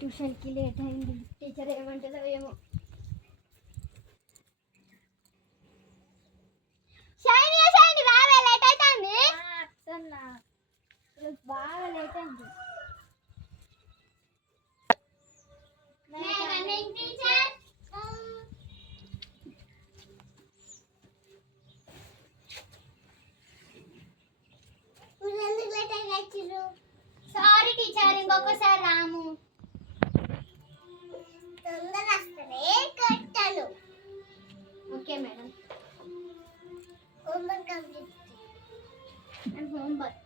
ట్యూషన్కి లేట్ అయింది. టీచర్ ఏమంటుందో ఏమో. షైనీ షైనీ రావే, లేట్ అవుతుంది. బాగా లేట్ అయింది. సారీ టీచర్, ఇంకొకసారి రాము. Okay madam. Homework complete. And homework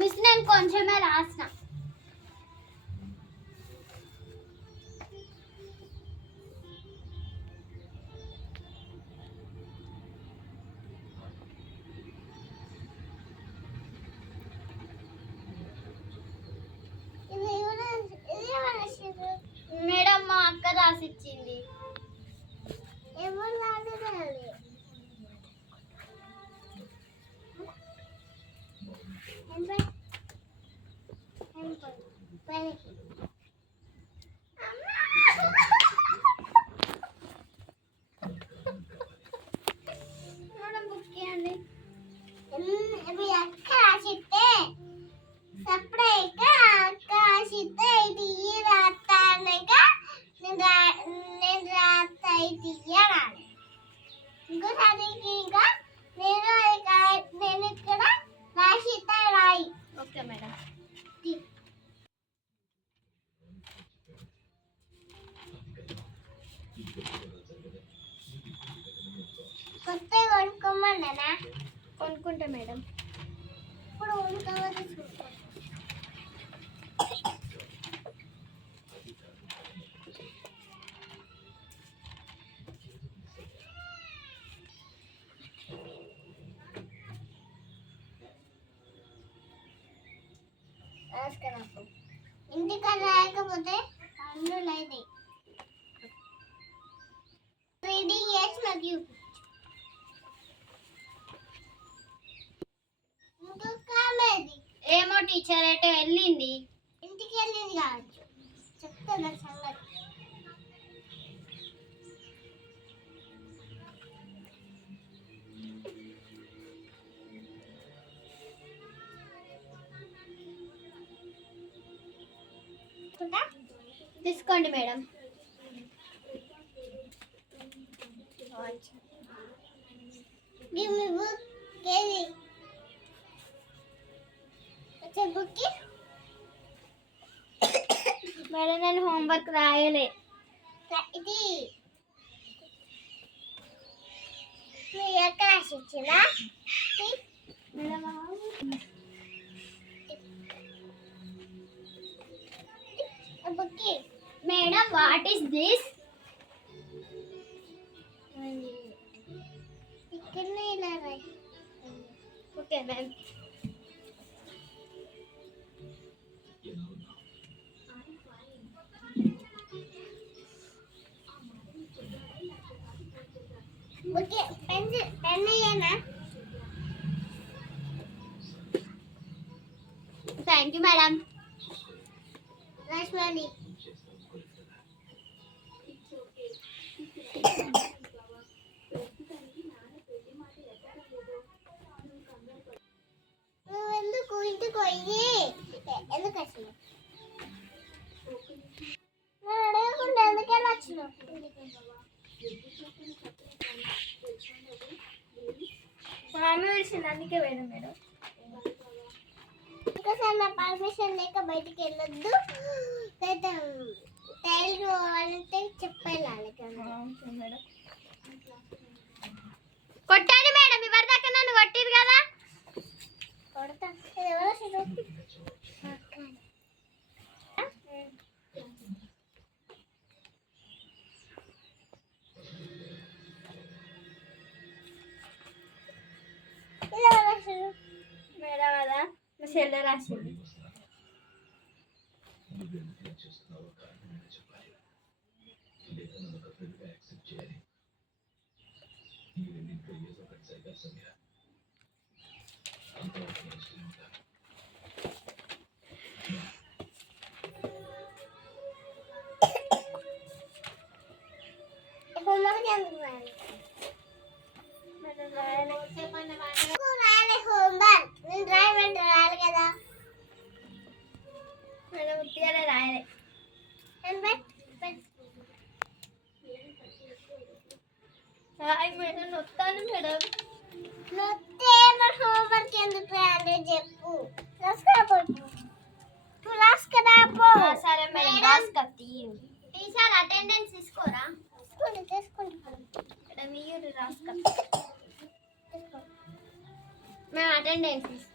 miss, నేను కొంచెమే రాసిన. మేడం మా అక్క రాసిచ్చింది. మేడం బుక్ ఇవ్వండి. అక్క రాసిస్తే సపరేట్గా అక్క రాసిస్తే ఇది రాస్తానుగా నేను రాస్తా ఇది ఇయ్యాలి. ఇంకోసారి ఇంకా నేను ఇక్కడ రాసిస్తే రాయి. Okay madam. కొత్త కొనుక్కోమన్నా కొనుక్కుంటా మేడం. ఇప్పుడు కొనుక్కోవాలి. ఇంటికి రాకపోతే అన్ను లేదు. 3D ఇయర్స్ నాకు ఏమో టీచర్ ఎటో వెళ్ళింది. ఇంటికి వెళ్ళింది కావచ్చు. చెప్తాను సంగతి. తీసుకోండి మేడం. మేడం నేను హోంవర్క్ రాయలే. ఇది మీ అక్క రాసిచ్చిందా? Madam what is this? Okay ma'am. Okay pen ఇయ్యనా? Thank you madam. రాష్ట్రాని ఎందుకు ఇంటికి పోయి ఎందుకు వచ్చినావు? అడగకుండా ఎందుకెళ్ళి వచ్చినావు? మామీ విడిచింది అందుకే పోయినా మేడం. ఇంకోసారి నా పర్మిషన్ లేక బయటికి వెళ్ళొద్దు. టైల్ పోవాలంటే చెప్పాలి మేడం. కొట్టాను మేడం. ఇవరి దాకా నన్ను కొట్టిరు కదా. కొడతా. మేడం అదా మా చెల్లె రాసింది. హోంవర్క్ ఎందుకు రాయాలి? రాయాలి హోంవర్క్. నేను రాయమంటే రాయాలి కదా. మేడం ఉత్తిగానే రాయాలి. Madam నొత్తాను madam. నొత్తే మరి హోంవర్క్ ఎందుకు రాయాలి చెప్పు. సరే మేడం రాసుకొత్తి. ఈసారి అటెండెన్స్ తీసుకోరా. తీసుకోండి మేడం మీరు రాసుకొత్తి. మేము అటెండెన్స్ తీసుకోండి.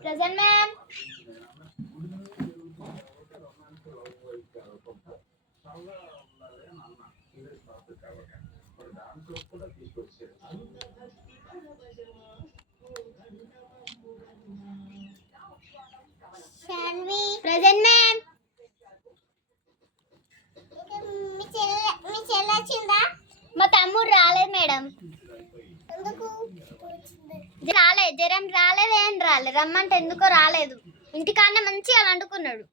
Present, ma'am. Shanvi. Present, ma'am. మీ చెల్లి వచ్చిందా? మా తమ్ముడు రాలేదు మేడం. ఎందుకు రాలేదు? జ్వరం రాలేదు, ఏం రాలేదు. రమ్మంటే ఎందుకో రాలేదు. ఇంటికాడనే మంచిగా వండుకున్నాడు.